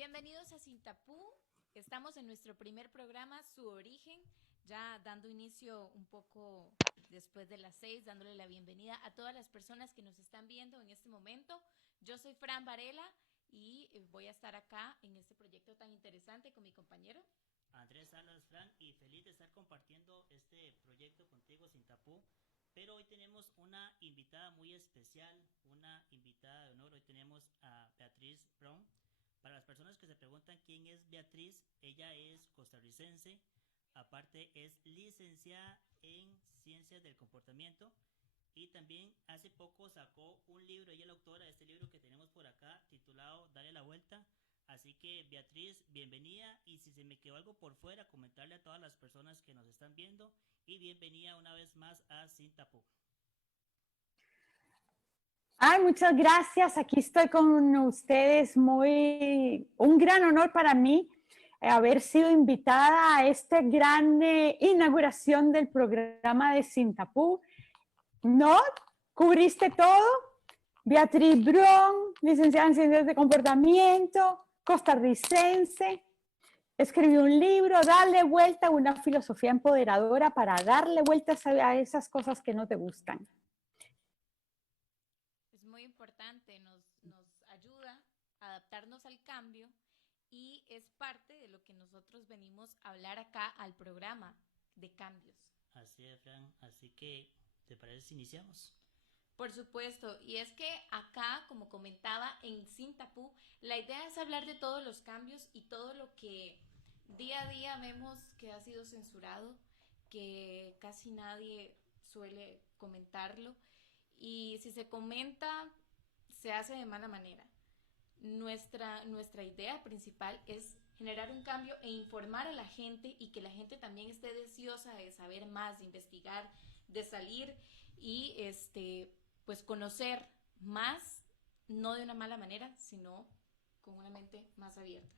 Bienvenidos a Sintapú. Estamos en nuestro primer programa, Su Origen, ya dando inicio un poco después de las 6, dándole la bienvenida a todas las personas que nos están viendo en este momento. Yo soy Fran Varela y voy a estar acá en este proyecto tan interesante con mi compañero Andrés Salas, Fran, y feliz de estar compartiendo este proyecto contigo, Sintapú. Pero hoy tenemos una invitada muy especial, una invitada de honor. Hoy tenemos a Beatriz Brown. Para las personas que se preguntan quién es Beatriz, ella es costarricense, aparte es licenciada en Ciencias del Comportamiento y también hace poco sacó un libro, ella es la autora de este libro que tenemos por acá titulado Dale la Vuelta. Así que Beatriz, bienvenida, y si se me quedó algo por fuera, comentarle a todas las personas que nos están viendo y bienvenida una vez más a Sintapú. Ay, muchas gracias. Aquí estoy con ustedes. Un gran honor para mí haber sido invitada a esta gran inauguración del programa de Sintapú. ¿No? ¿Cubriste todo? Beatriz Brown, licenciada en Ciencias de Comportamiento, costarricense. Escribió un libro, Darle Vuelta a una filosofía empoderadora para darle vueltas a esas cosas que no te gustan. es muy importante, nos ayuda a adaptarnos al cambio y es parte de lo que nosotros venimos a hablar acá al programa de cambios. Así es, Fran, así que, ¿te parece si iniciamos? Por supuesto, y es que acá, como comentaba en Sintapú, la idea es hablar de todos los cambios y todo lo que día a día vemos que ha sido censurado, que casi nadie suele comentarlo, y si se comenta, se hace de mala manera. Nuestra idea principal es generar un cambio e informar a la gente y que la gente también esté deseosa de saber más, de investigar, de salir y pues conocer más, no de una mala manera, sino con una mente más abierta.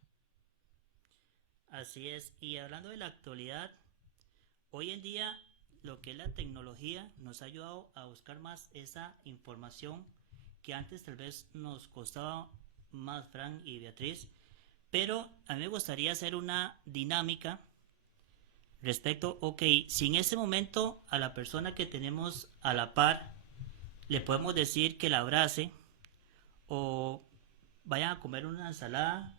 Así es, y hablando de la actualidad, hoy en día lo que es la tecnología nos ha ayudado a buscar más esa información que antes tal vez nos costaba más, Fran y Beatriz, pero a mí me gustaría hacer una dinámica respecto, ok, si en ese momento a la persona que tenemos a la par le podemos decir que la abrace o vayan a comer una ensalada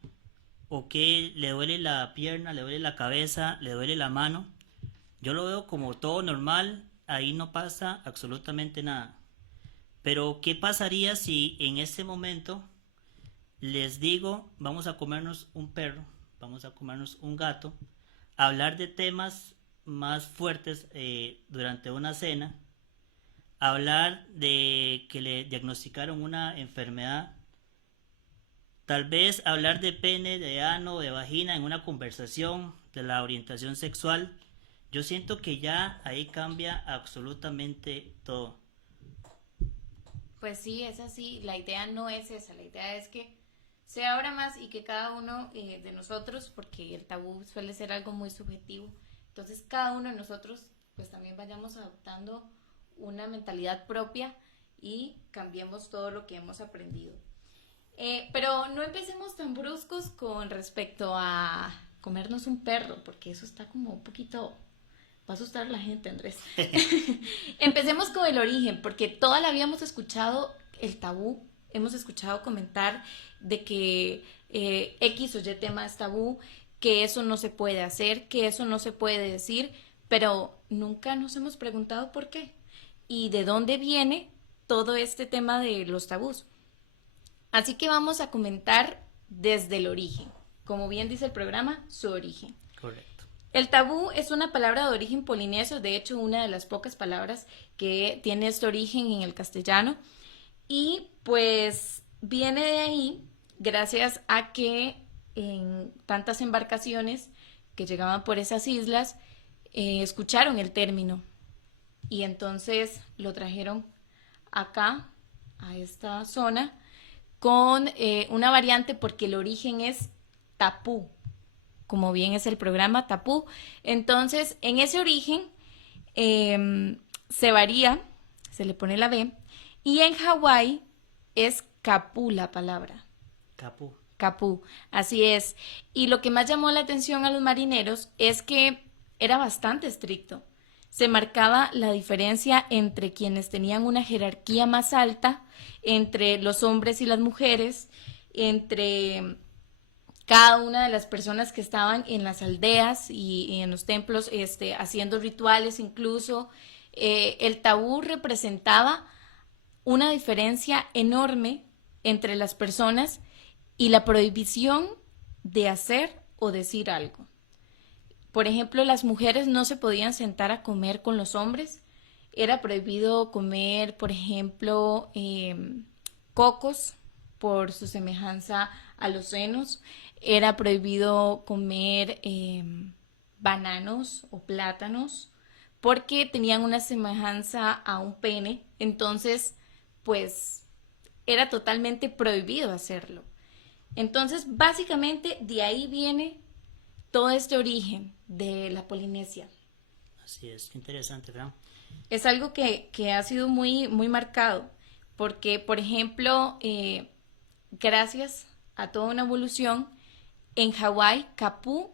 o que le duele la pierna, le duele la cabeza, le duele la mano, yo lo veo como todo normal, ahí no pasa absolutamente nada. Pero ¿qué pasaría si en ese momento les digo, vamos a comernos un perro, vamos a comernos un gato, hablar de temas más fuertes durante una cena, hablar de que le diagnosticaron una enfermedad, tal vez hablar de pene, de ano, de vagina en una conversación, de la orientación sexual? Yo siento que ya ahí cambia absolutamente todo. Pues sí, es así, la idea no es esa, la idea es que se abra más y que cada uno de nosotros, porque el tabú suele ser algo muy subjetivo, entonces cada uno de nosotros pues también vayamos adoptando una mentalidad propia y cambiemos todo lo que hemos aprendido. Pero no empecemos tan bruscos con respecto a comernos un perro, porque eso está como un poquito... Va a asustar a la gente, Andrés. Empecemos con el origen, porque toda la vida hemos escuchado el tabú, hemos escuchado comentar de que X o Y tema es tabú, que eso no se puede hacer, que eso no se puede decir, pero nunca nos hemos preguntado por qué y de dónde viene todo este tema de los tabús. Así que vamos a comentar desde el origen. Como bien dice el programa, su origen. Correcto. El tabú es una palabra de origen polinesio, de hecho una de las pocas palabras que tiene este origen en el castellano y pues viene de ahí gracias a que en tantas embarcaciones que llegaban por esas islas escucharon el término y entonces lo trajeron acá, a esta zona, con una variante porque el origen es tapú, como bien es el programa Tapú. Entonces, en ese origen se varía, se le pone la B, y en Hawái es capú la palabra. Capú. Capú, así es. Y lo que más llamó la atención a los marineros es que era bastante estricto. Se marcaba la diferencia entre quienes tenían una jerarquía más alta, entre los hombres y las mujeres, entre cada una de las personas que estaban en las aldeas y en los templos, haciendo rituales incluso. El tabú representaba una diferencia enorme entre las personas y la prohibición de hacer o decir algo. Por ejemplo, las mujeres no se podían sentar a comer con los hombres. Era prohibido comer, por ejemplo, cocos por su semejanza a los senos. Era prohibido comer bananos o plátanos porque tenían una semejanza a un pene. Entonces, pues era totalmente prohibido hacerlo. Entonces, básicamente de ahí viene todo este origen de la Polinesia. Así es, interesante, Fran. Es algo que ha sido muy, muy marcado, porque, por ejemplo, gracias a toda una evolución, en Hawái, Capú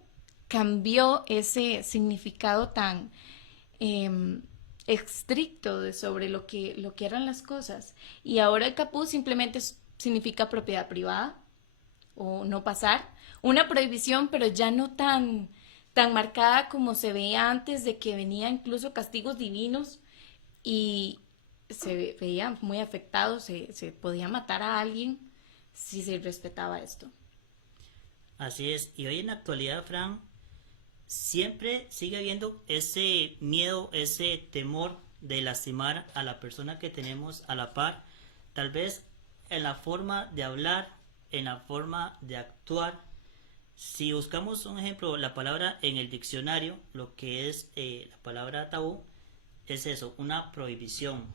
cambió ese significado tan estricto sobre lo que eran las cosas. Y ahora el Capú simplemente significa propiedad privada o no pasar. Una prohibición, pero ya no tan marcada como se veía antes, de que venía incluso castigos divinos y se veía muy afectado, se podía matar a alguien si se respetaba esto. Así es. Y hoy en la actualidad, Fran, siempre sigue habiendo ese miedo, ese temor de lastimar a la persona que tenemos a la par, tal vez en la forma de hablar, en la forma de actuar. Si buscamos un ejemplo, la palabra en el diccionario, lo que es la palabra tabú, es eso, una prohibición.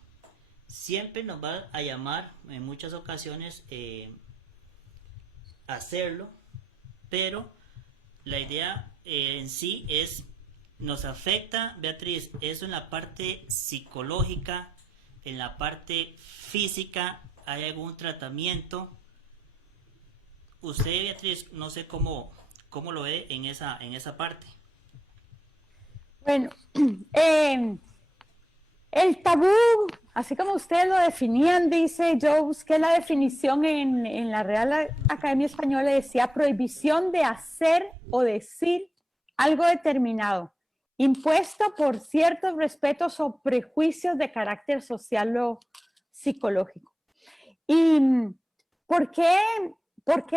Siempre nos va a llamar en muchas ocasiones hacerlo, pero la idea en sí es, nos afecta, Beatriz, eso en la parte psicológica, en la parte física, ¿hay algún tratamiento? Usted, Beatriz, no sé cómo lo ve en esa parte. Bueno, el tabú, así como ustedes lo definían, dice, yo busqué la definición en la Real Academia Española, decía prohibición de hacer o decir algo determinado, impuesto por ciertos respetos o prejuicios de carácter social o psicológico. ¿Y por qué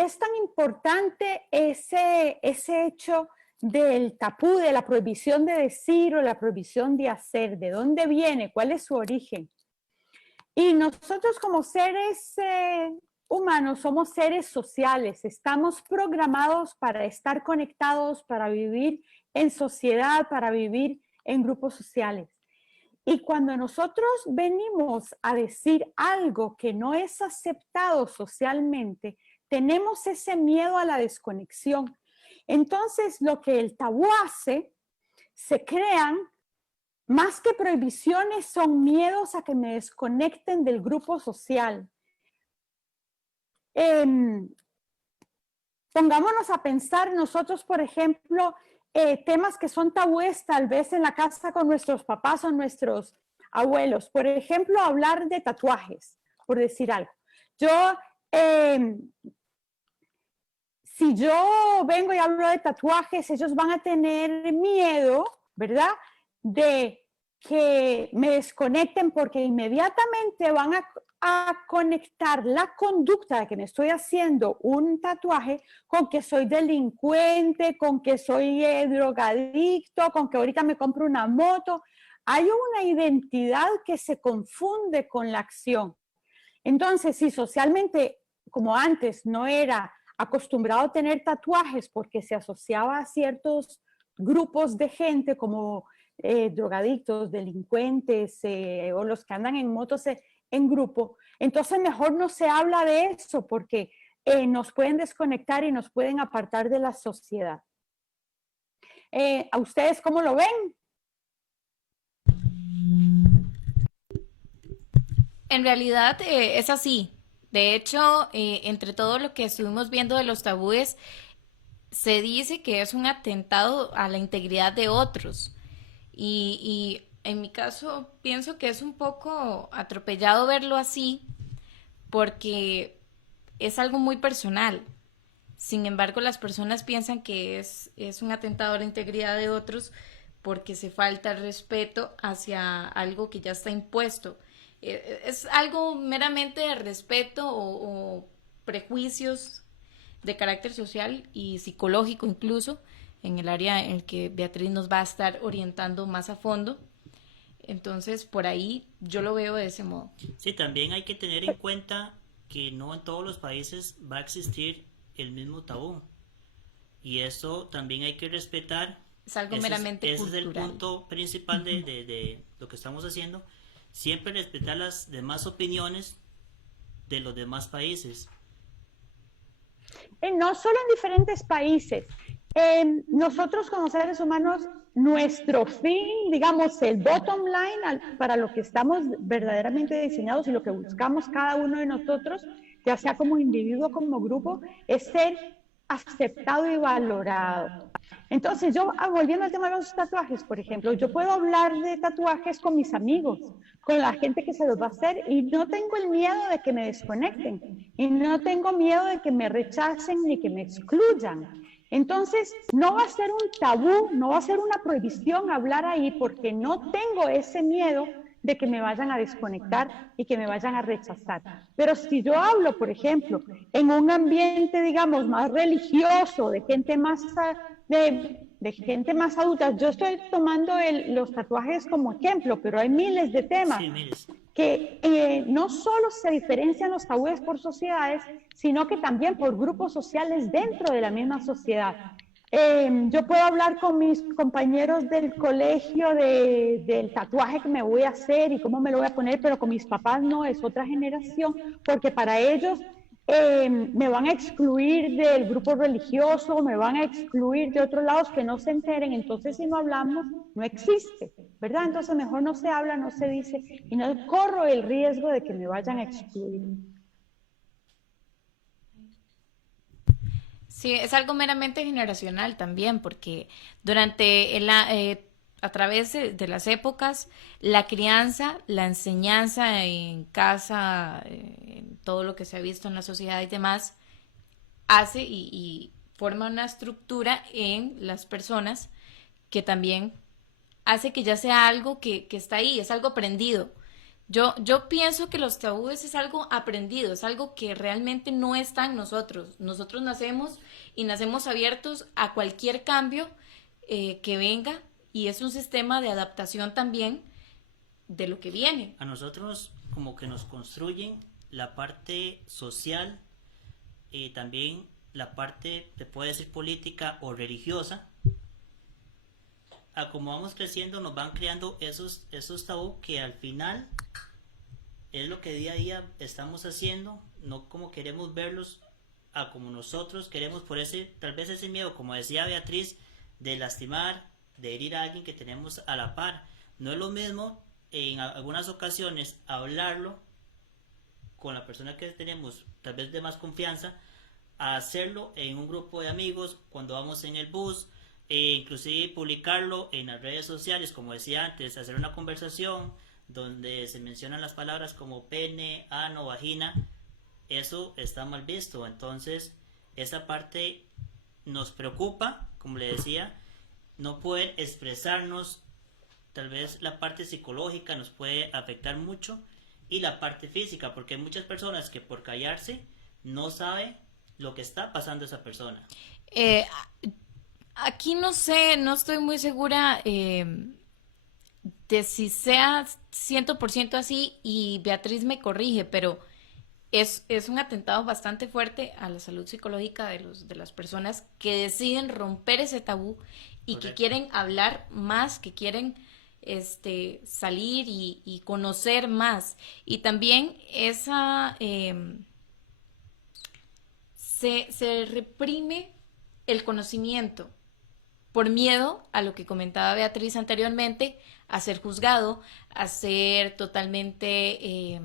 es tan importante ese hecho del tabú, de la prohibición de decir o la prohibición de hacer? ¿De dónde viene? ¿Cuál es su origen? Y nosotros como seres humanos somos seres sociales, estamos programados para estar conectados, para vivir en sociedad, para vivir en grupos sociales. Y cuando nosotros venimos a decir algo que no es aceptado socialmente, tenemos ese miedo a la desconexión. Entonces, lo que el tabú hace, se crean, más que prohibiciones, son miedos a que me desconecten del grupo social. Pongámonos a pensar nosotros, por ejemplo, temas que son tabúes tal vez en la casa con nuestros papás o nuestros abuelos. Por ejemplo, hablar de tatuajes, por decir algo. Si yo vengo y hablo de tatuajes, ellos van a tener miedo, ¿verdad?, de que me desconecten, porque inmediatamente van a conectar la conducta de que me estoy haciendo un tatuaje con que soy delincuente, con que soy drogadicto, con que ahorita me compro una moto. Hay una identidad que se confunde con la acción. Entonces, si socialmente, como antes, no era acostumbrado a tener tatuajes porque se asociaba a ciertos grupos de gente como drogadictos, delincuentes o los que andan en motos en grupo, entonces mejor no se habla de eso porque nos pueden desconectar y nos pueden apartar de la sociedad. ¿A ustedes cómo lo ven? En realidad es así. De hecho, entre todo lo que estuvimos viendo de los tabúes, se dice que es un atentado a la integridad de otros. Y en mi caso pienso que es un poco atropellado verlo así porque es algo muy personal. Sin embargo, las personas piensan que es un atentado a la integridad de otros porque se falta el respeto hacia algo que ya está impuesto. Es algo meramente de respeto o prejuicios de carácter social y psicológico incluso, en el área en el que Beatriz nos va a estar orientando más a fondo. Entonces, por ahí yo lo veo de ese modo. Sí, también hay que tener en cuenta que no en todos los países va a existir el mismo tabú. Y eso también hay que respetar. Es algo Ese meramente ese es el cultural. punto principal de lo que estamos haciendo. Siempre respetar las demás opiniones de los demás países. No solo en diferentes países. Nosotros como seres humanos, nuestro fin, digamos, el bottom line para lo que estamos verdaderamente diseñados y lo que buscamos cada uno de nosotros, ya sea como individuo, como grupo, es ser aceptado y valorado. Entonces, yo, volviendo al tema de los tatuajes, por ejemplo, yo puedo hablar de tatuajes con mis amigos, con la gente que se los va a hacer, y no tengo el miedo de que me desconecten, y no tengo miedo de que me rechacen ni que me excluyan. Entonces, no va a ser un tabú, no va a ser una prohibición hablar ahí, porque no tengo ese miedo de que me vayan a desconectar y que me vayan a rechazar. Pero si yo hablo, por ejemplo, en un ambiente, digamos, más religioso, de gente más, de gente más adulta, yo estoy tomando los tatuajes como ejemplo, pero hay miles de temas Sí, miles. que no solo se diferencian los tabúes por sociedades, sino que también por grupos sociales dentro de la misma sociedad. Yo puedo hablar con mis compañeros del colegio del tatuaje que me voy a hacer y cómo me lo voy a poner, pero con mis papás no, es otra generación, porque para ellos me van a excluir del grupo religioso, me van a excluir de otros lados que no se enteren, entonces si no hablamos, no existe, ¿verdad? Entonces mejor no se habla, no se dice y no corro el riesgo de que me vayan a excluir. Sí, es algo meramente generacional también, porque durante a través de las épocas, la crianza, la enseñanza en casa, en todo lo que se ha visto en la sociedad y demás, hace y forma una estructura en las personas que también hace que ya sea algo que está ahí, es algo aprendido. Yo pienso que los tabúes es algo aprendido, es algo que realmente no está en nosotros. Nosotros nacemos y nacemos abiertos a cualquier cambio que venga y es un sistema de adaptación también de lo que viene. A nosotros como que nos construyen la parte social, también la parte, te puede decir, política o religiosa. A como vamos creciendo nos van creando esos tabú que al final es lo que día a día estamos haciendo, no como queremos verlos, a como nosotros queremos, por ese, tal vez ese miedo, como decía Beatriz, de lastimar, de herir a alguien que tenemos a la par. No es lo mismo en algunas ocasiones hablarlo con la persona que tenemos tal vez de más confianza, a hacerlo en un grupo de amigos cuando vamos en el bus, inclusive publicarlo en las redes sociales, como decía antes, hacer una conversación donde se mencionan las palabras como pene, ano, vagina. Eso está mal visto, entonces esa parte nos preocupa, como le decía, no poder expresarnos. Tal vez la parte psicológica nos puede afectar mucho y la parte física, porque hay muchas personas que por callarse no saben lo que está pasando a esa persona. Eh, Aquí no sé, no estoy muy segura de si sea 100% así y Beatriz me corrige, pero es un atentado bastante fuerte a la salud psicológica de las personas que deciden romper ese tabú y que Correcto. quieren hablar más, que quieren salir y conocer más. Y también se reprime el conocimiento por miedo a lo que comentaba Beatriz anteriormente, a ser juzgado, a ser totalmente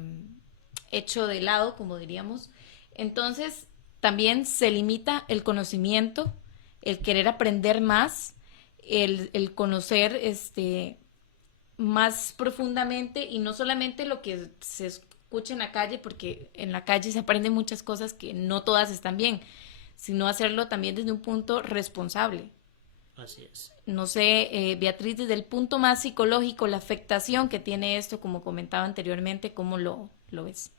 hecho de lado, como diríamos. Entonces, también se limita el conocimiento, el querer aprender más, el conocer más profundamente, y no solamente lo que se escucha en la calle, porque en la calle se aprenden muchas cosas que no todas están bien, sino hacerlo también desde un punto responsable. Así es. No sé, Beatriz, desde el punto más psicológico, la afectación que tiene esto, como comentaba anteriormente, ¿cómo lo ves?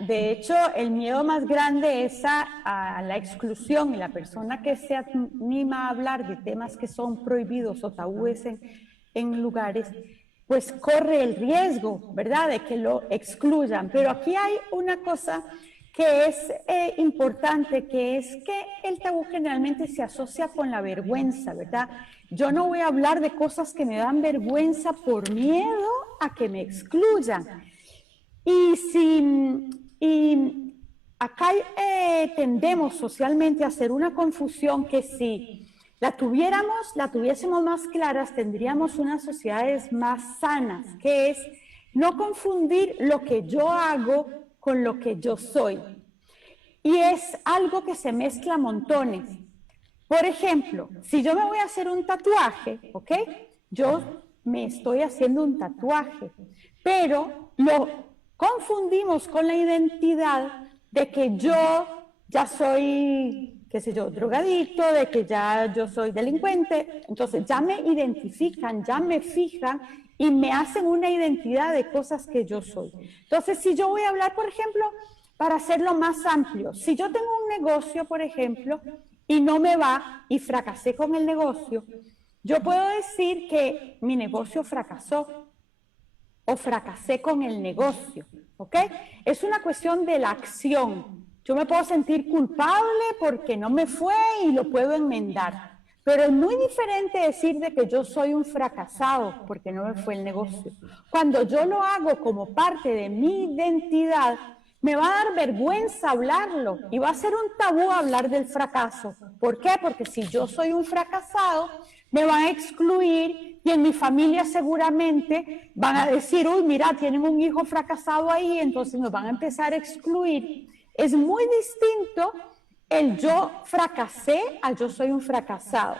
De hecho, el miedo más grande es a la exclusión, y la persona que se anima a hablar de temas que son prohibidos o tabúes en lugares, pues corre el riesgo, ¿verdad?, de que lo excluyan. Pero aquí hay una cosa que es importante, que es que el tabú generalmente se asocia con la vergüenza, ¿verdad? Yo no voy a hablar de cosas que me dan vergüenza por miedo a que me excluyan. Y acá tendemos socialmente a hacer una confusión que si la tuviésemos más claras, tendríamos unas sociedades más sanas, que es no confundir lo que yo hago con lo que yo soy. Y es algo que se mezcla a montones. Por ejemplo, si yo me voy a hacer un tatuaje, ¿ok? Yo me estoy haciendo un tatuaje, pero lo confundimos con la identidad de que yo ya soy, qué sé yo, drogadicto, de que ya yo soy delincuente. Entonces ya me identifican, ya me fijan y me hacen una identidad de cosas que yo soy. Entonces, si yo voy a hablar, por ejemplo, para hacerlo más amplio, si yo tengo un negocio, por ejemplo, y no me va y fracasé con el negocio, yo puedo decir que mi negocio fracasó o fracasé con el negocio, ¿ok? Es una cuestión de la acción. Yo me puedo sentir culpable porque no me fue y lo puedo enmendar. Pero es muy diferente decir de que yo soy un fracasado porque no me fue el negocio. Cuando yo lo hago como parte de mi identidad, me va a dar vergüenza hablarlo y va a ser un tabú hablar del fracaso. ¿Por qué? Porque si yo soy un fracasado, me van a excluir y en mi familia seguramente van a decir, uy, mira, tienen un hijo fracasado ahí, entonces nos van a empezar a excluir. Es muy distinto el yo fracasé al yo soy un fracasado.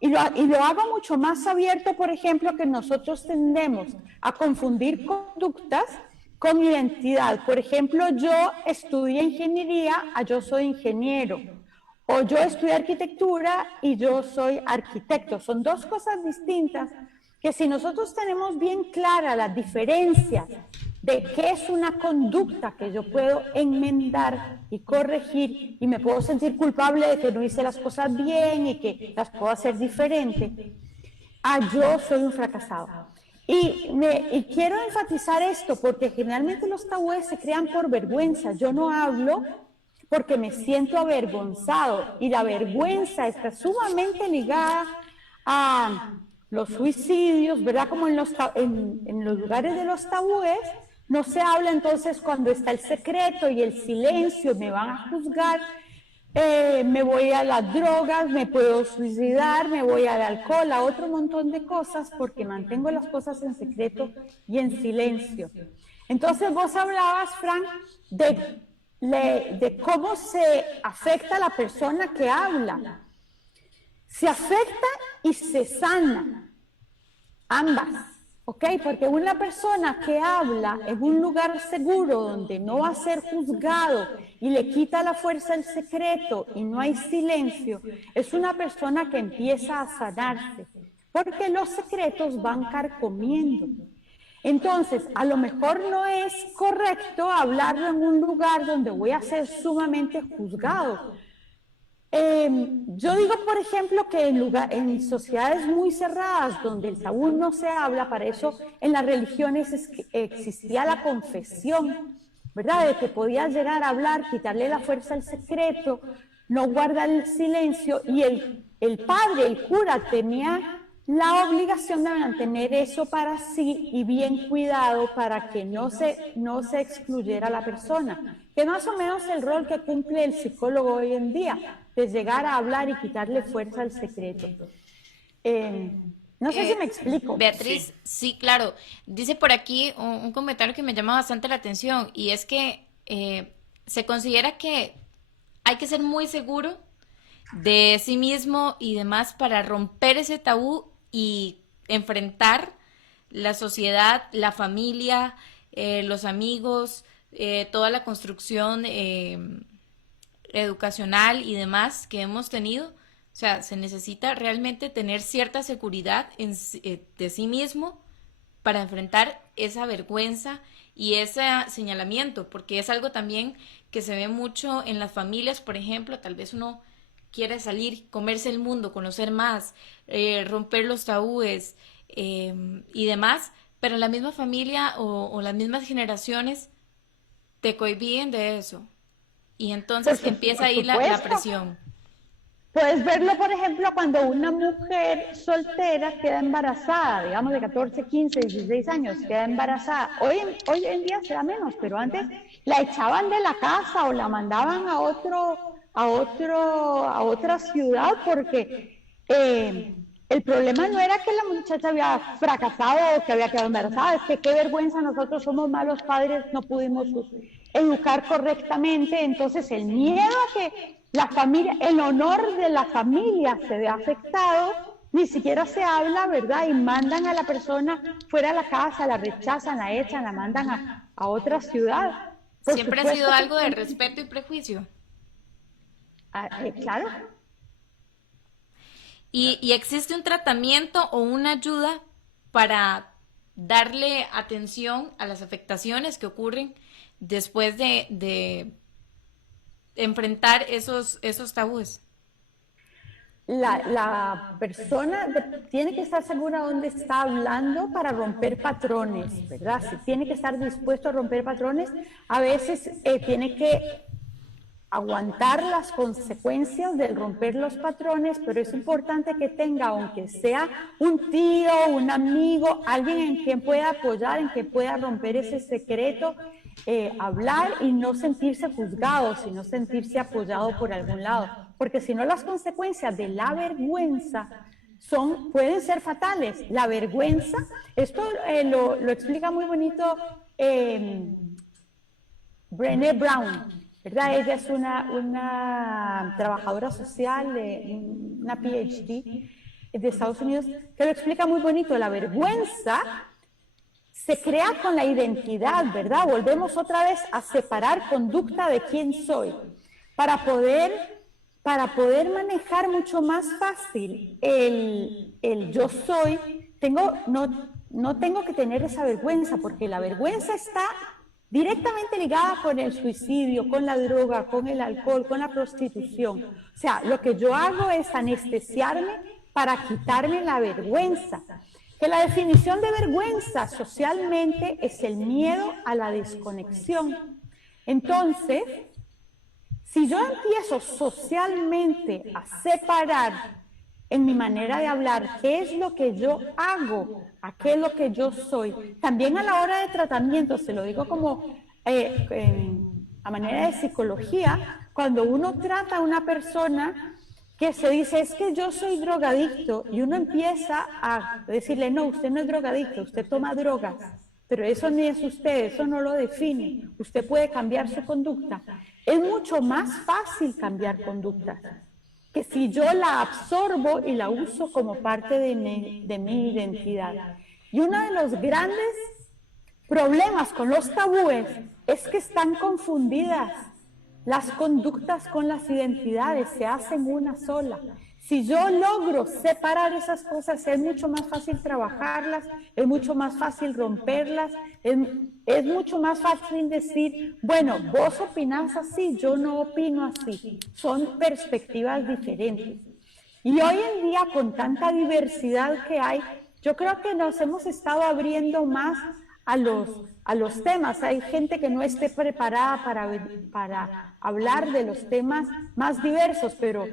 Y lo hago mucho más abierto, por ejemplo, que nosotros tendemos a confundir conductas con identidad. Por ejemplo, yo estudié ingeniería a yo soy ingeniero. O yo estudié arquitectura y yo soy arquitecto. Son dos cosas distintas que si nosotros tenemos bien clara la diferencia de qué es una conducta que yo puedo enmendar y corregir y me puedo sentir culpable de que no hice las cosas bien y que las puedo hacer diferente, a yo soy un fracasado. Y quiero enfatizar esto porque generalmente los tabúes se crean por vergüenza. Yo no hablo porque me siento avergonzado y la vergüenza está sumamente ligada a los suicidios, ¿verdad? Como en los lugares de los tabúes no se habla, entonces cuando está el secreto y el silencio, me van a juzgar, me voy a las drogas, me puedo suicidar, me voy al alcohol, a otro montón de cosas porque mantengo las cosas en secreto y en silencio. Entonces vos hablabas, Frank, de cómo se afecta a la persona que habla. Se afecta y se sana, ambas, ¿ok? Porque una persona que habla en un lugar seguro donde no va a ser juzgado y le quita la fuerza el secreto y no hay silencio, es una persona que empieza a sanarse, porque los secretos van carcomiendo. Entonces, a lo mejor no es correcto hablarlo en un lugar donde voy a ser sumamente juzgado. Yo digo, por ejemplo, que en sociedades muy cerradas, donde el tabú no se habla, para eso en las religiones existía la confesión, ¿verdad? De que podías llegar a hablar, quitarle la fuerza al secreto, no guardar el silencio, y el padre, el cura, tenía la obligación de mantener eso para sí y bien cuidado para que no se excluyera a la persona, que es más o menos el rol que cumple el psicólogo hoy en día, de llegar a hablar y quitarle fuerza al secreto. No sé si me explico. Beatriz, sí, claro. Dice por aquí un comentario que me llama bastante la atención y es que se considera que hay que ser muy seguro de sí mismo y demás para romper ese tabú y enfrentar la sociedad, la familia, los amigos, toda la construcción educacional y demás que hemos tenido. O sea, se necesita realmente tener cierta seguridad de sí mismo para enfrentar esa vergüenza y ese señalamiento, porque es algo también que se ve mucho en las familias, por ejemplo, tal vez uno quiere salir, comerse el mundo, conocer más, romper los tabúes y demás, pero la misma familia o las mismas generaciones te cohibían de eso. Y entonces empieza ahí la presión. Puedes verlo, por ejemplo, cuando una mujer soltera queda embarazada, digamos de 14, 15, 16 años, queda embarazada. Hoy en día se da menos, pero antes la echaban de la casa o la mandaban a otra ciudad porque el problema no era que la muchacha había fracasado o que había quedado embarazada, es que qué vergüenza, nosotros somos malos padres, no pudimos educar correctamente, entonces el miedo a que la familia, el honor de la familia se ve afectado, ni siquiera se habla, ¿verdad? Y mandan a la persona fuera de la casa, la rechazan, la echan, la mandan a otra ciudad. Siempre ha sido algo de respeto y prejuicio. Claro. ¿Y existe un tratamiento o una ayuda para darle atención a las afectaciones que ocurren después de enfrentar esos tabúes? La persona tiene que estar segura dónde está hablando para romper patrones, ¿verdad? Si tiene que estar dispuesto a romper patrones, a veces tiene que aguantar las consecuencias del romper los patrones, pero es importante que tenga, aunque sea un tío, un amigo, alguien en quien pueda apoyar, en quien pueda romper ese secreto, hablar y no sentirse juzgado, sino sentirse apoyado por algún lado, porque si no las consecuencias de la vergüenza pueden ser fatales. La vergüenza, esto lo explica muy bonito Brené Brown, ¿verdad? Ella es una trabajadora social, una PhD de Estados Unidos, que lo explica muy bonito. La vergüenza se crea con la identidad, ¿verdad? Volvemos otra vez a separar conducta de quién soy, para poder manejar mucho más fácil el yo soy. No tengo que tener esa vergüenza, porque la vergüenza está directamente ligada con el suicidio, con la droga, con el alcohol, con la prostitución. O sea, lo que yo hago es anestesiarme para quitarme la vergüenza. Que la definición de vergüenza socialmente es el miedo a la desconexión. Entonces, si yo empiezo socialmente a separar en mi manera de hablar qué es lo que yo hago, a qué es lo que yo soy, también a la hora de tratamiento, se lo digo como a manera de psicología, cuando uno trata a una persona que se dice, es que yo soy drogadicto, y uno empieza a decirle, no, usted no es drogadicto, usted toma drogas, pero eso ni es usted, eso no lo define, usted puede cambiar su conducta. Es mucho más fácil cambiar conducta que si yo la absorbo y la uso como parte de mi identidad. Y uno de los grandes problemas con los tabúes es que están confundidas las conductas con las identidades, se hacen una sola. Si yo logro separar esas cosas, es mucho más fácil trabajarlas, es mucho más fácil romperlas, es mucho más fácil decir, bueno, vos opinás así, yo no opino así. Son perspectivas diferentes. Y hoy en día, con tanta diversidad que hay, yo creo que nos hemos estado abriendo más a los temas. Hay gente que no esté preparada para hablar de los temas más diversos, pero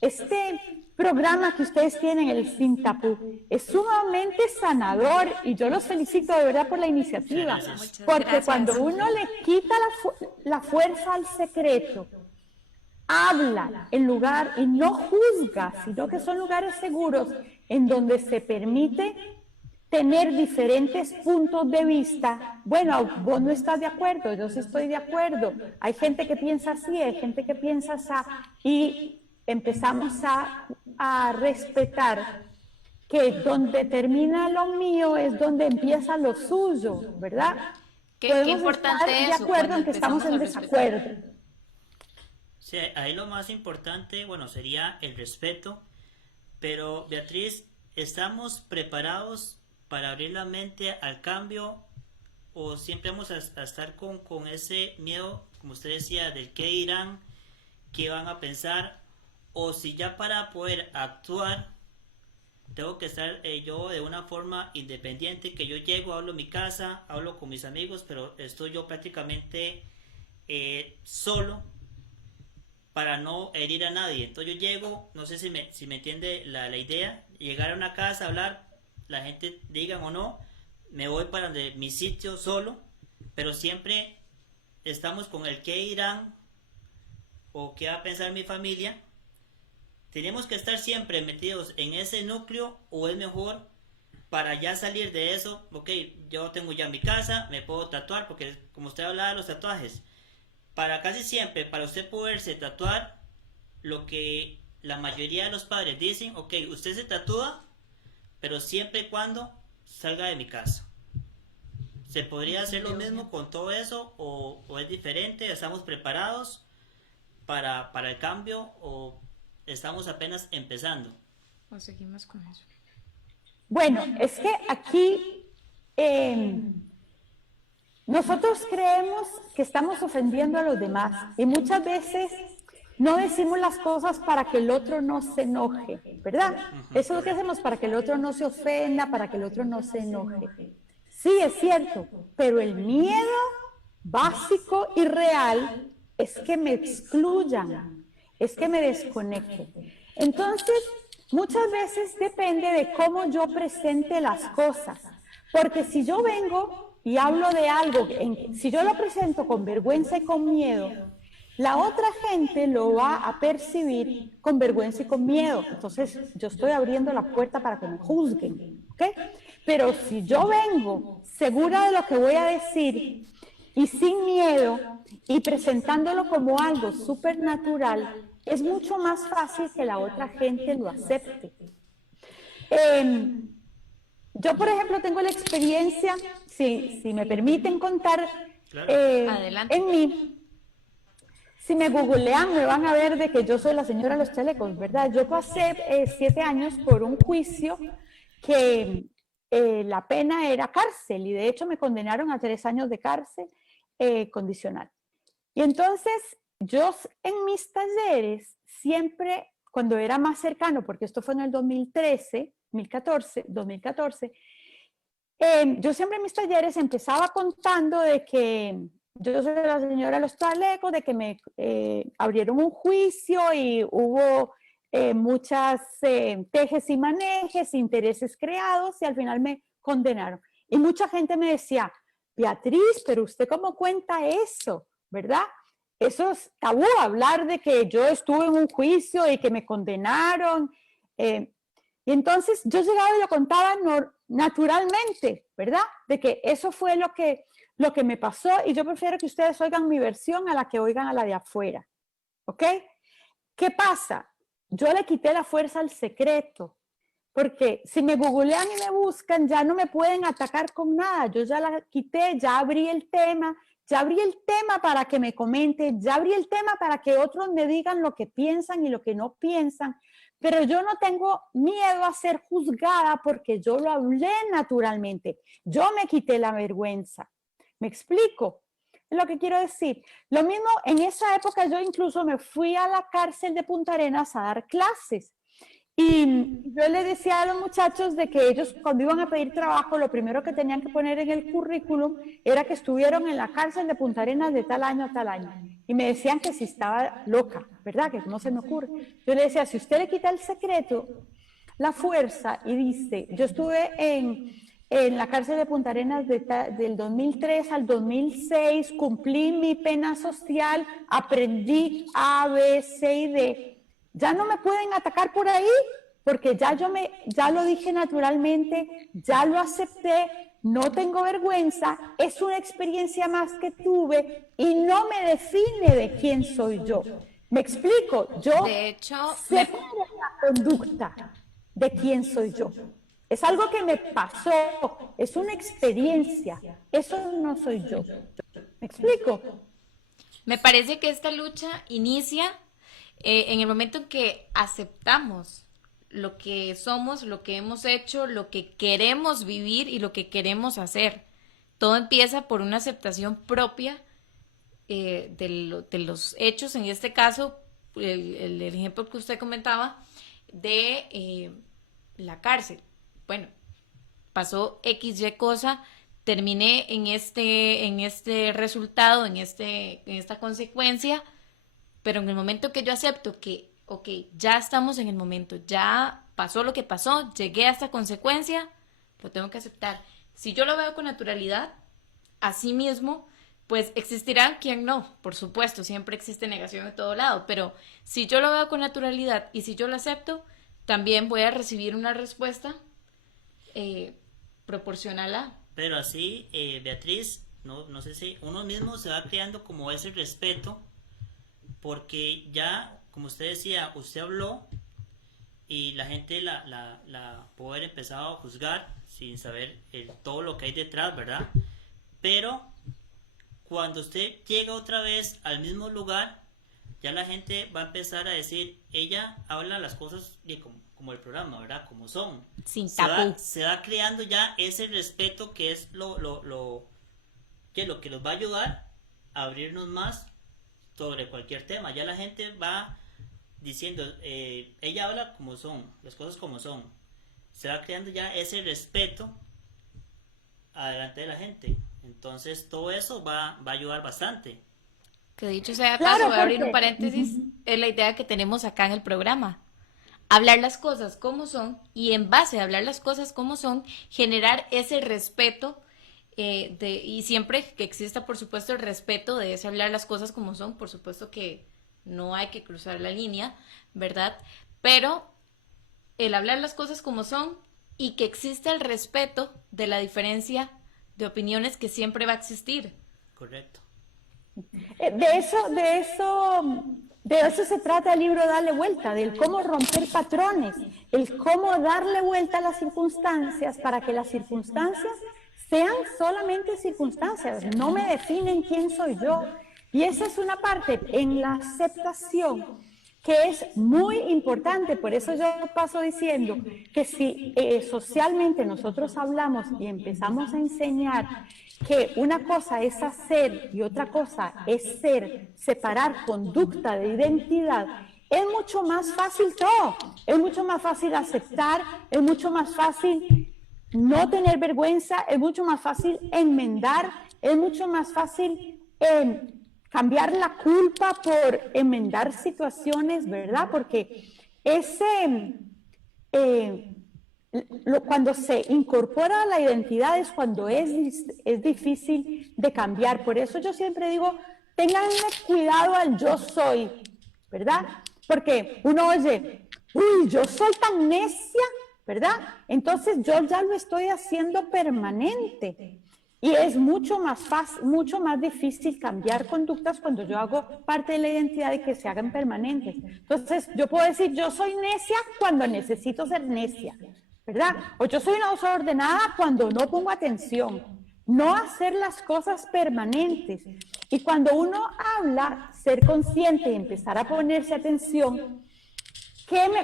este programa que ustedes tienen, el Sin Tabú, es sumamente sanador y yo los felicito de verdad por la iniciativa, porque cuando uno le quita la fuerza al secreto, habla en lugar y no juzga, sino que son lugares seguros en donde se permite tener diferentes puntos de vista. Bueno, vos no estás de acuerdo, yo sí estoy de acuerdo. Hay gente que piensa así, hay gente que piensa así, y empezamos a respetar que donde termina lo mío es donde empieza lo suyo, ¿verdad? Qué importante estar de eso, acuerdo cuando en que estamos en empezamos a respetar. desacuerdo. Sí, ahí lo más importante, bueno, sería el respeto, pero Beatriz, ¿estamos preparados para abrir la mente al cambio o siempre vamos a estar con ese miedo, como usted decía, del qué dirán, qué van a pensar, o si ya para poder actuar tengo que estar yo de una forma independiente, que yo llego, hablo en mi casa, hablo con mis amigos, pero estoy yo prácticamente solo para no herir a nadie. Entonces yo llego, no sé si me entiende la idea, llegar a una casa, hablar, la gente digan o no, me voy para mi sitio solo, pero siempre estamos con el qué dirán o qué va a pensar mi familia. ¿Tenemos que estar siempre metidos en ese núcleo o es mejor para ya salir de eso? Ok, yo tengo ya mi casa, me puedo tatuar, porque como usted hablaba de los tatuajes, para casi siempre, para usted poderse tatuar, lo que la mayoría de los padres dicen, ok, usted se tatúa, pero siempre y cuando salga de mi casa. ¿Se podría hacer lo mismo con todo eso o es diferente? ¿Estamos preparados para el cambio o estamos apenas empezando? O seguimos con eso. Bueno, es que aquí nosotros creemos que estamos ofendiendo a los demás y muchas veces no decimos las cosas para que el otro no se enoje, ¿verdad? Eso es lo que hacemos, para que el otro no se ofenda, para que el otro no se enoje. Sí, es cierto, pero el miedo básico y real es que me excluyan, es que me desconecten. Entonces, muchas veces depende de cómo yo presente las cosas, porque si yo vengo y hablo de algo, si yo lo presento con vergüenza y con miedo, la otra gente lo va a percibir con vergüenza y con miedo. Entonces, yo estoy abriendo la puerta para que me juzguen, ¿ok? Pero si yo vengo segura de lo que voy a decir y sin miedo y presentándolo como algo supernatural, es mucho más fácil que la otra gente lo acepte. Yo, por ejemplo, tengo la experiencia, si me permiten contar, Adelante. en mí. Si me googlean, me van a ver de que yo soy la señora de los chalecos, ¿verdad? Yo pasé 7 años por un juicio que la pena era cárcel y de hecho me condenaron a 3 años de cárcel condicional. Y entonces yo en mis talleres siempre, cuando era más cercano, porque esto fue en el 2013, 2014, yo siempre en mis talleres empezaba contando de que yo soy la señora de los chalecos, de que me abrieron un juicio y hubo muchas tejes y manejes, intereses creados y al final me condenaron. Y mucha gente me decía, Beatriz, pero usted cómo cuenta eso, ¿verdad? Eso es tabú, hablar de que yo estuve en un juicio y que me condenaron. Y entonces yo llegaba y lo contaba naturalmente, ¿verdad? De que eso fue lo que me pasó y yo prefiero que ustedes oigan mi versión a la que oigan a la de afuera, ¿ok? ¿Qué pasa? Yo le quité la fuerza al secreto, porque si me googlean y me buscan, ya no me pueden atacar con nada. Yo ya la quité, ya abrí el tema para que me comenten, ya abrí el tema para que otros me digan lo que piensan y lo que no piensan, pero yo no tengo miedo a ser juzgada porque yo lo hablé naturalmente. Yo me quité la vergüenza. ¿Me explico? Es lo que quiero decir. Lo mismo, en esa época yo incluso me fui a la cárcel de Punta Arenas a dar clases. Y yo les decía a los muchachos de que ellos cuando iban a pedir trabajo, lo primero que tenían que poner en el currículum era que estuvieron en la cárcel de Punta Arenas de tal año a tal año. Y me decían que si estaba loca, ¿verdad? Que no se me ocurre. Yo le decía, si usted le quita el secreto, la fuerza, y dice, yo estuve en la cárcel de Punta Arenas del 2003 al 2006, cumplí mi pena social, aprendí A, B, C y D. Ya no me pueden atacar por ahí, porque ya lo dije naturalmente, ya lo acepté, no tengo vergüenza, es una experiencia más que tuve y no me define de quién soy yo. ¿Me explico? Yo De hecho, separo la conducta de quién soy yo. Es algo que me pasó, es una experiencia, eso no soy yo. ¿Me explico? me parece que esta lucha inicia en el momento en que aceptamos lo que somos, lo que hemos hecho, lo que queremos vivir y lo que queremos hacer. Todo empieza por una aceptación propia de los hechos, en este caso, el ejemplo que usted comentaba de la cárcel. Bueno, pasó XY cosa, terminé en este resultado, en esta consecuencia, pero en el momento que yo acepto que, ok, ya estamos en el momento, ya pasó lo que pasó, llegué a esta consecuencia, lo tengo que aceptar. Si yo lo veo con naturalidad, así mismo, pues existirá quien no, por supuesto, siempre existe negación de todo lado, pero si yo lo veo con naturalidad y si yo lo acepto, también voy a recibir una respuesta proporcional a. Pero así, Beatriz, no sé si uno mismo se va creando como ese respeto, porque ya, como usted decía, usted habló y la gente la puede haber empezado a juzgar sin saber todo lo que hay detrás, ¿verdad? Pero cuando usted llega otra vez al mismo lugar, ya la gente va a empezar a decir, ella habla las cosas como el programa, ¿verdad? Como son. Sin tabú. Se va creando ya ese respeto que es lo que nos va a ayudar a abrirnos más sobre cualquier tema. Ya la gente va diciendo, ella habla como son, las cosas como son. Se va creando ya ese respeto adelante de la gente. Entonces todo eso va a ayudar bastante. Que dicho sea de Claro, paso, voy a abrir porque- un paréntesis, es la idea que tenemos acá en el programa. Hablar las cosas como son y en base a hablar las cosas como son, generar ese respeto y siempre que exista, por supuesto, el respeto de ese hablar las cosas como son, por supuesto que no hay que cruzar la línea, ¿verdad? Pero el hablar las cosas como son y que exista el respeto de la diferencia de opiniones que siempre va a existir. Correcto. De eso se trata el libro Darle Vuelta, del cómo romper patrones, el cómo darle vuelta a las circunstancias para que las circunstancias sean solamente circunstancias, no me definen quién soy yo. Y esa es una parte en la aceptación que es muy importante. Por eso yo paso diciendo que si socialmente nosotros hablamos y empezamos a enseñar que una cosa es hacer y otra cosa es ser, separar conducta de identidad, es mucho más fácil todo, es mucho más fácil aceptar, es mucho más fácil no tener vergüenza, es mucho más fácil enmendar, es mucho más fácil cambiar la culpa por enmendar situaciones, ¿verdad? Porque cuando se incorpora a la identidad es cuando es difícil de cambiar. Por eso yo siempre digo, tenganle cuidado al yo soy, ¿verdad? Porque uno oye, uy, yo soy tan necia, ¿verdad? Entonces yo ya lo estoy haciendo permanente. Y es mucho más fácil, mucho más difícil cambiar conductas cuando yo hago parte de la identidad y que se hagan permanentes. Entonces yo puedo decir, yo soy necia cuando necesito ser necia, ¿verdad? O yo soy una desordenada cuando no pongo atención. No hacer las cosas permanentes. Y cuando uno habla, ser consciente y empezar a ponerse atención,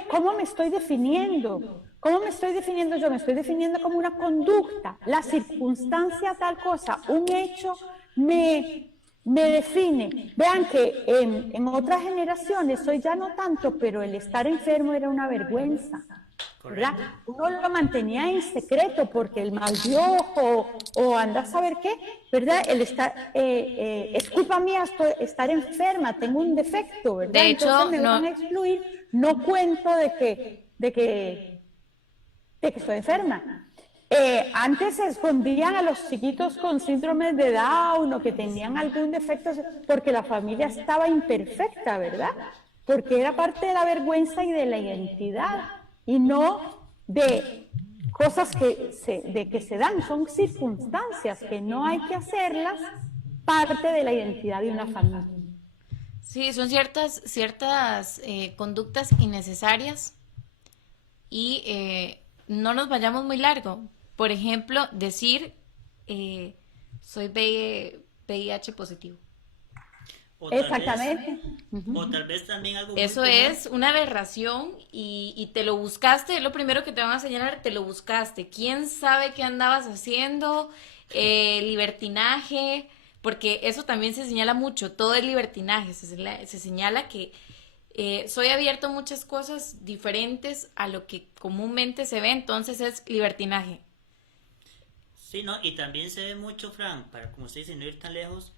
¿cómo me estoy definiendo? ¿Cómo me estoy definiendo yo? Me estoy definiendo como una conducta, la circunstancia tal cosa, un hecho me define. Vean que en otras generaciones, hoy ya no tanto, pero el estar enfermo era una vergüenza, ¿verdad? Uno lo mantenía en secreto porque el mal de ojo o anda a saber qué, ¿verdad? El estar, es culpa mía estar enferma, tengo un defecto, ¿verdad? De hecho, entonces me van a excluir, no cuento de que estoy enferma. Antes se escondían a los chiquitos con síndrome de Down o que tenían algún defecto porque la familia estaba imperfecta, ¿verdad? Porque era parte de la vergüenza y de la identidad y no de cosas que se dan, son circunstancias que no hay que hacerlas parte de la identidad de una familia. Sí, son ciertas conductas innecesarias y no nos vayamos muy largo. Por ejemplo, decir soy VIH positivo. Exactamente. O tal vez también algo muy Eso común. es una aberración y te lo buscaste, es lo primero que te van a señalar, te lo buscaste. ¿Quién sabe qué andabas haciendo? Libertinaje, porque eso también se señala mucho, todo es libertinaje, se señala que soy abierto a muchas cosas diferentes a lo que comúnmente se ve, entonces es libertinaje. Sí, ¿no? Y también se ve mucho, Frank, para como usted dice, no ir tan lejos,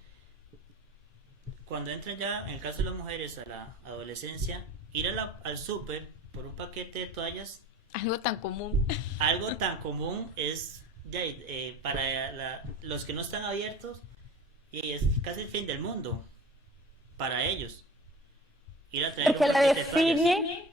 cuando entran ya, en el caso de las mujeres, a la adolescencia, ir al súper por un paquete de toallas, Algo tan común. algo tan común es ya, para los que no están abiertos, y es casi el fin del mundo para ellos. Ir a traer un Porque la paquete de toallas. define,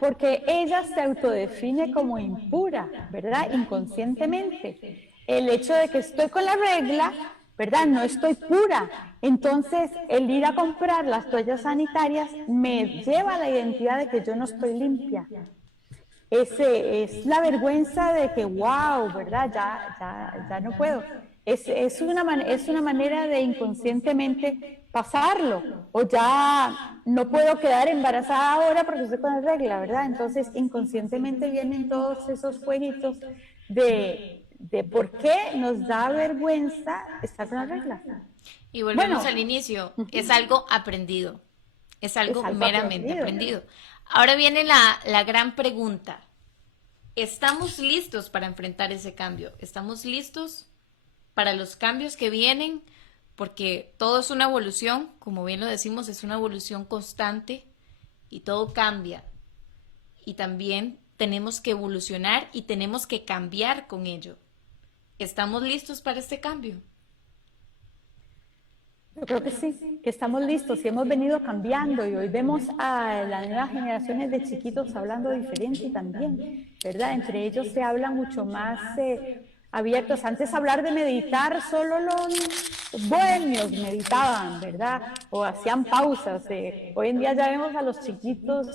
porque ella se autodefine como impura, ¿verdad? Inconscientemente. El hecho de que estoy con la regla, ¿verdad? No estoy pura. Entonces, el ir a comprar las toallas sanitarias me lleva a la identidad de que yo no estoy limpia. Es la vergüenza de que, wow, ¿verdad? Ya no puedo. Es una manera de inconscientemente pasarlo. O ya no puedo quedar embarazada ahora porque estoy con la regla, ¿verdad? Entonces, inconscientemente vienen todos esos jueguitos de por qué nos da vergüenza estar con la regla. Y volvemos Bueno, al inicio, es algo aprendido, es algo es algo meramente aprendido. aprendido. Ahora viene la gran pregunta. ¿Estamos listos para enfrentar ese cambio? ¿Estamos listos para los cambios que vienen? Porque todo es una evolución, como bien lo decimos, es una evolución constante y todo cambia. Y también tenemos que evolucionar y tenemos que cambiar con ello. ¿Estamos listos para este cambio? Yo creo que sí, que estamos listos y hemos venido cambiando y hoy vemos a las nuevas generaciones de chiquitos hablando diferente también, ¿verdad? Entre ellos se habla mucho más abiertos. Antes hablar de meditar, solo los bohemios meditaban, ¿verdad? O hacían pausas. Hoy en día ya vemos a los chiquitos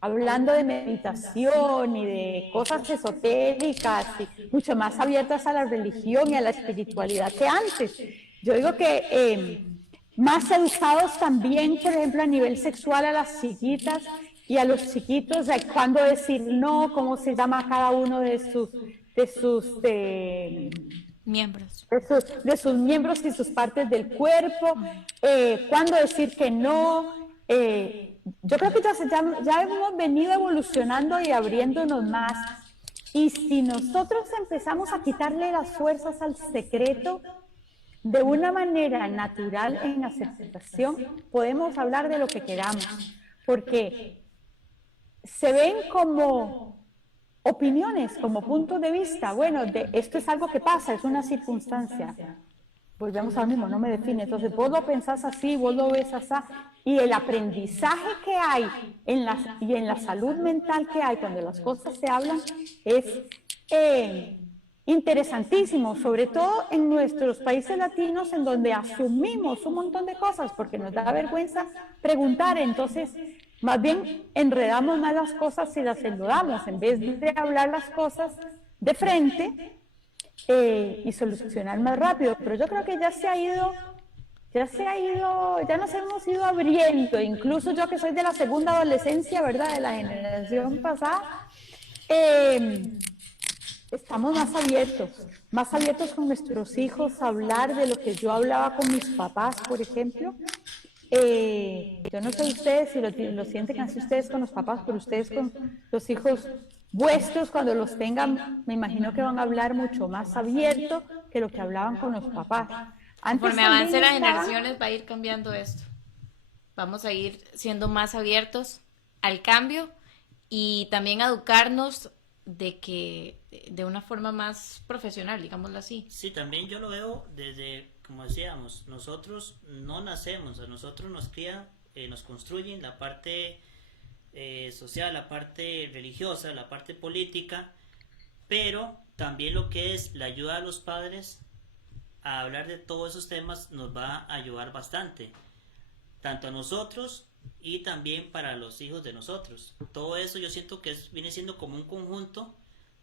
hablando de meditación y de cosas esotéricas y mucho más abiertas a la religión y a la espiritualidad que antes. Yo digo que más educados también, por ejemplo, a nivel sexual a las chiquitas y a los chiquitos, de cuándo decir no, cómo se llama cada uno de Miembros. sus miembros y sus partes del cuerpo, cuándo decir que no. Yo creo que ya hemos venido evolucionando y abriéndonos más. Y si nosotros empezamos a quitarle las fuerzas al secreto, de una manera natural en aceptación, podemos hablar de lo que queramos, porque se ven como opiniones, como puntos de vista. Bueno, esto es algo que pasa, es una circunstancia. Volvemos al mismo, no me define. Entonces, vos lo pensás así, vos lo ves así. Y el aprendizaje que hay y en la salud mental que hay cuando las cosas se hablan es interesantísimo, sobre todo en nuestros países latinos en donde asumimos un montón de cosas porque nos da vergüenza preguntar, entonces más bien enredamos más las cosas y las enlodamos en vez de hablar las cosas de frente y solucionar más rápido. Pero yo creo que ya nos hemos ido abriendo, incluso yo que soy de la segunda adolescencia, ¿verdad? De la generación pasada, estamos más abiertos con nuestros hijos a hablar de lo que yo hablaba con mis papás, por ejemplo. Yo no sé ustedes si lo sienten así ustedes con los papás, pero ustedes con los hijos vuestros, cuando los tengan, me imagino que van a hablar mucho más abierto que lo que hablaban con los papás. Antes Conforme avance las también estaba... generaciones va a ir cambiando esto. Vamos a ir siendo más abiertos al cambio y también a educarnos de que de una forma más profesional, digámoslo así. Sí, también yo lo veo desde, como decíamos, nosotros no nacemos, a nosotros nos crían, nos construyen la parte social, la parte religiosa, la parte política, pero también lo que es la ayuda a los padres a hablar de todos esos temas nos va a ayudar bastante, tanto a nosotros y también para los hijos de nosotros. Todo eso yo siento que viene siendo como un conjunto,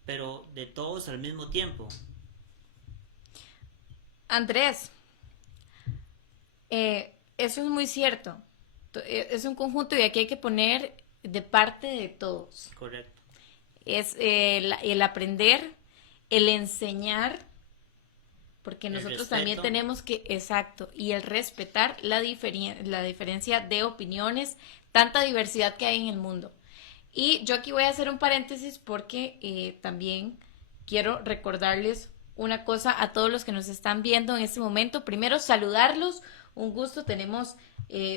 pero de todos al mismo tiempo. Andrés, eso es muy cierto. Es un conjunto y aquí hay que poner de parte de todos. Correcto. Es el aprender, el enseñar, porque El nosotros respeto. también tenemos que, exacto, y el respetar la diferencia de opiniones, tanta diversidad que hay en el mundo. Y yo aquí voy a hacer un paréntesis porque también quiero recordarles una cosa a todos los que nos están viendo en este momento. Primero, saludarlos. Un gusto, tenemos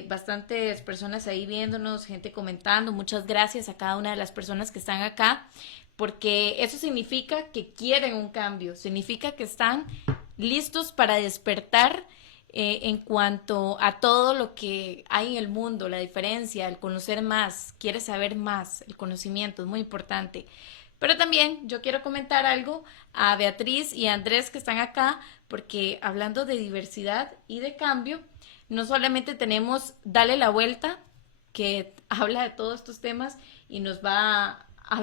bastantes personas ahí viéndonos, gente comentando. Muchas gracias a cada una de las personas que están acá, porque eso significa que quieren un cambio, significa que están listos para despertar en cuanto a todo lo que hay en el mundo, la diferencia, el conocer más, quiere saber más, el conocimiento es muy importante. Pero también yo quiero comentar algo a Beatriz y a Andrés que están acá, porque hablando de diversidad y de cambio, no solamente tenemos Dale la Vuelta, que habla de todos estos temas y nos va a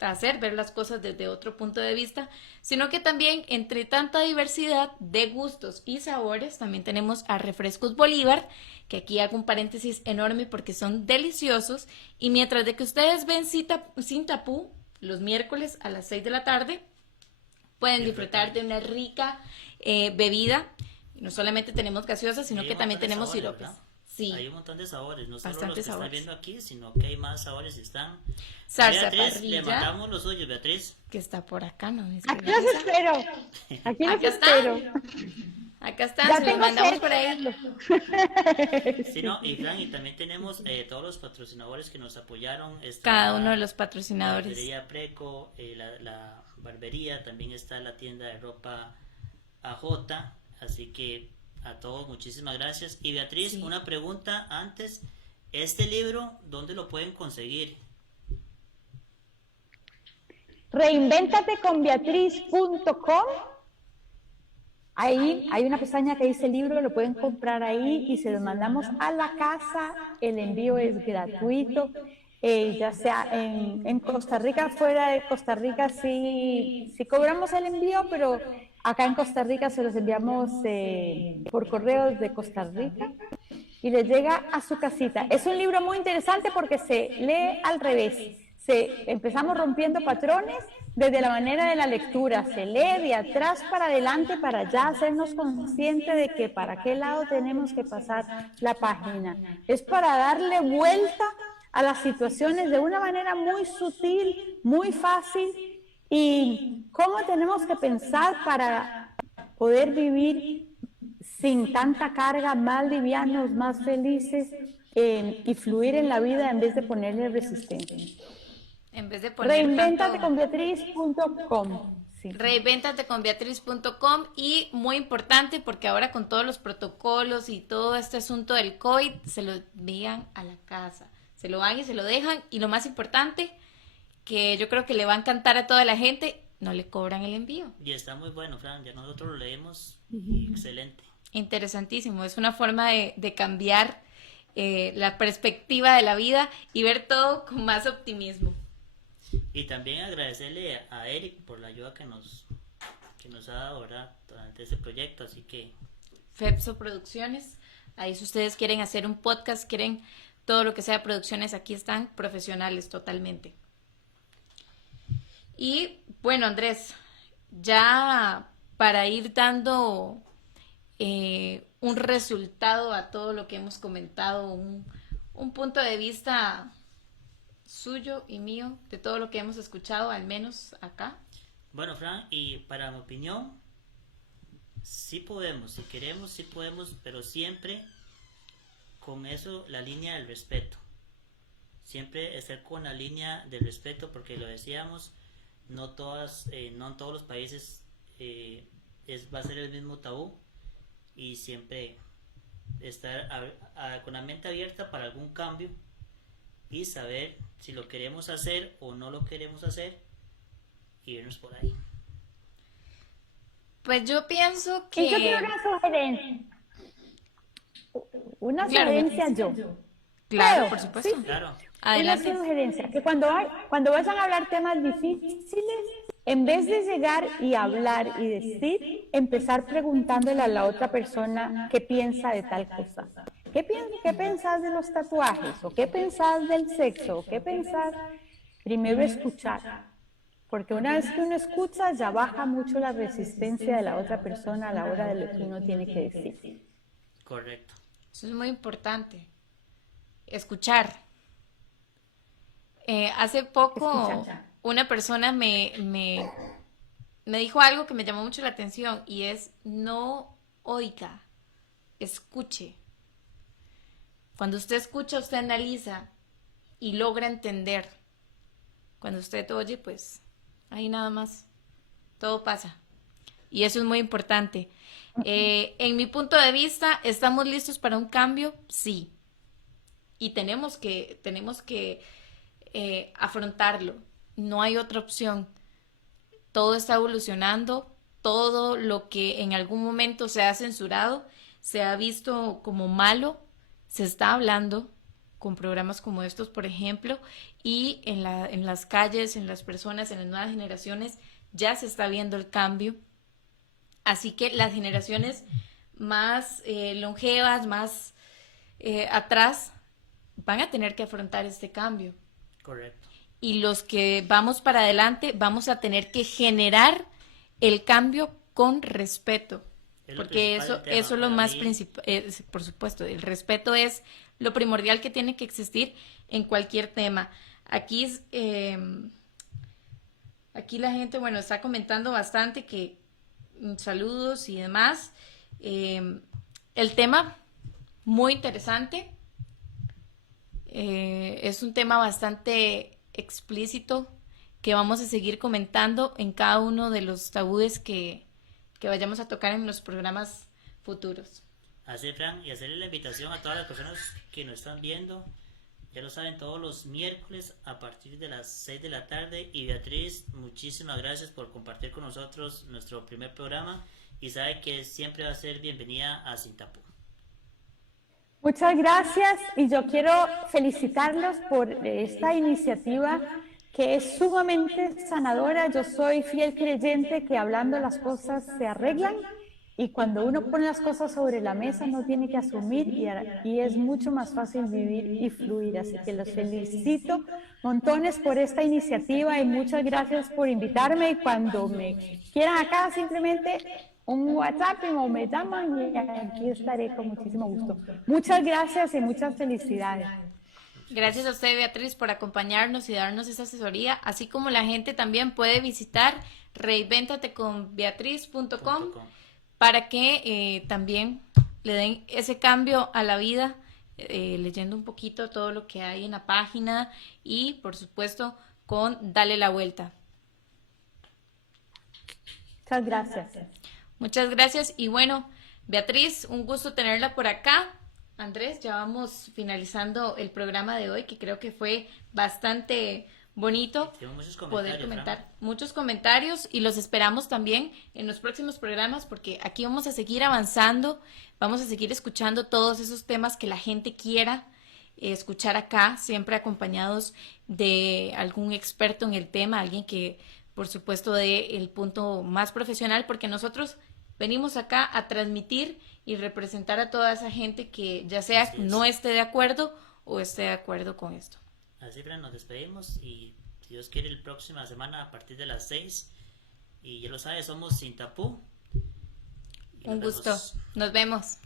hacer ver las cosas desde otro punto de vista, sino que también entre tanta diversidad de gustos y sabores, también tenemos a Refrescos Bolívar, que aquí hago un paréntesis enorme porque son deliciosos, y mientras de que ustedes ven Sin Tapú los miércoles a las 6 de la tarde, pueden disfrutar de una rica bebida. No solamente tenemos gaseosas, sino Hay que un también montón de tenemos sabores, siropes. ¿verdad? Sí, Hay un montón de sabores, no solo los que bastantes están sabores. viendo aquí, sino que hay más sabores y están. Salsa Beatriz, le parrilla, mandamos los suyos, Beatriz. que está por acá, ¿no? Es Aquí los Revisa. espero. Aquí los Acá espero. están, acá están, Ya se los tengo mandamos sed. por ahí. Sí, no, y Fran, y también tenemos todos los patrocinadores que nos apoyaron. Está Cada uno de los la patrocinadores. barbería Preco, la barbería, también está la tienda de ropa AJ, así que a todos muchísimas gracias. Y Beatriz, Sí. una pregunta antes, este libro, ¿dónde lo pueden conseguir? Reinventateconbeatriz.com. Ahí hay una pestaña que dice libro, lo pueden comprar ahí y se los mandamos a la casa. El envío es gratuito, ya sea en Costa Rica, fuera de Costa Rica sí cobramos el envío, pero acá en Costa Rica se los enviamos por correos de Costa Rica y les llega a su casita. Es un libro muy interesante porque se lee al revés. Empezamos rompiendo patrones desde la manera de la lectura. Se lee de atrás para adelante para ya hacernos conscientes de que para qué lado tenemos que pasar la página. Es para darle vuelta a las situaciones de una manera muy sutil, muy fácil, y cómo tenemos que pensar para poder vivir sin tanta carga, más livianos, más felices y fluir en la vida en vez de ponerle resistencia. En vez de poner tanto... Reinventateconbeatriz.com. Sí. Reinventateconbeatriz.com, y muy importante porque ahora con todos los protocolos y todo este asunto del COVID se lo envían a la casa, se lo van y se lo dejan, y lo más importante que yo creo que le va a encantar a toda la gente, no le cobran el envío. Y está muy bueno, Fran, ya nosotros lo leemos, y excelente. Interesantísimo, es una forma de cambiar la perspectiva de la vida y ver todo con más optimismo. Y también agradecerle a Eric por la ayuda que nos ha dado, ¿verdad?, durante este proyecto, así que... Fepso Producciones, ahí si ustedes quieren hacer un podcast, quieren todo lo que sea producciones, aquí están profesionales totalmente. Y bueno, Andrés, ya para ir dando un resultado a todo lo que hemos comentado, un punto de vista suyo y mío de todo lo que hemos escuchado, al menos acá. Bueno, Fran, y para mi opinión, sí podemos, si queremos, sí podemos, pero siempre con eso, la línea del respeto. Siempre estar con la línea del respeto, porque lo decíamos, no no en todos los países va a ser el mismo tabú, y siempre estar con la mente abierta para algún cambio y saber si lo queremos hacer o no lo queremos hacer y irnos por ahí. Pues yo pienso Y que... yo quiero una sugerencia. Una Claro, sugerencia yo. Claro, ¿Puedo? por supuesto. ¿Sí? Claro, Adelante. Una sugerencia, que cuando vayan a hablar temas difíciles, en vez de llegar y hablar y decir, empezar preguntándole a la otra persona qué piensa de tal cosa. ¿Qué pensás de los tatuajes? ¿O qué pensás del sexo? ¿O qué pensás? Primero escuchar. Porque una vez que uno escucha, ya baja mucho la resistencia de la otra persona a la hora de lo que uno tiene que decir. correcto. Eso es muy importante. Escuchar. Hace poco Escuchar. una persona me dijo algo que me llamó mucho la atención y es no oiga, escuche. Cuando usted escucha, usted analiza y logra entender. Cuando usted oye, pues ahí nada más, todo pasa. Y eso es muy importante. En mi punto de vista, ¿estamos listos para un cambio? Sí. Y tenemos que afrontarlo. No hay otra opción. Todo está evolucionando. Todo lo que en algún momento se ha censurado, se ha visto como malo, se está hablando con programas como estos, por ejemplo, y en las calles, en las personas, en las nuevas generaciones, ya se está viendo el cambio. Así que las generaciones más longevas, más atrás, van a tener que afrontar este cambio. Correcto. Y los que vamos para adelante, vamos a tener que generar el cambio con respeto. Porque eso es lo más principal, por supuesto, el respeto es lo primordial que tiene que existir en cualquier tema. Aquí la gente, bueno, está comentando bastante que saludos y demás. El tema, muy interesante. Es un tema bastante explícito que vamos a seguir comentando en cada uno de los tabúes que vayamos a tocar en los programas futuros. Así, Fran, y hacerle la invitación a todas las personas que nos están viendo. Ya lo saben, todos los miércoles a partir de las 6 de la tarde. Y Beatriz, muchísimas gracias por compartir con nosotros nuestro primer programa. Y sabe que siempre va a ser bienvenida a Sin Tapú. Muchas gracias y yo quiero felicitarlos por esta iniciativa que es sumamente sanadora. Yo soy fiel creyente que hablando las cosas se arreglan y cuando uno pone las cosas sobre la mesa no tiene que asumir y es mucho más fácil vivir y fluir. Así que los felicito montones por esta iniciativa y muchas gracias por invitarme. Y cuando me quieran acá simplemente un WhatsApp o me llaman y aquí estaré con muchísimo gusto. Muchas gracias y muchas felicidades. Gracias a usted, Beatriz, por acompañarnos y darnos esa asesoría, así como la gente también puede visitar reinventateconbeatriz.com para que también le den ese cambio a la vida, leyendo un poquito todo lo que hay en la página y, por supuesto, con Dale la Vuelta. Muchas gracias. Muchas gracias y bueno, Beatriz, un gusto tenerla por acá. Andrés, ya vamos finalizando el programa de hoy, que creo que fue bastante bonito poder comentar muchos comentarios y los esperamos también en los próximos programas porque aquí vamos a seguir avanzando, vamos a seguir escuchando todos esos temas que la gente quiera escuchar acá, siempre acompañados de algún experto en el tema, alguien que por supuesto dé el punto más profesional, porque nosotros venimos acá a transmitir y representar a toda esa gente que ya sea no esté de acuerdo o esté de acuerdo con esto. Así, Fran, nos despedimos y si Dios quiere la próxima semana a partir de las 6 y ya lo sabes, somos Sin Tapú. Un gusto, nos vemos.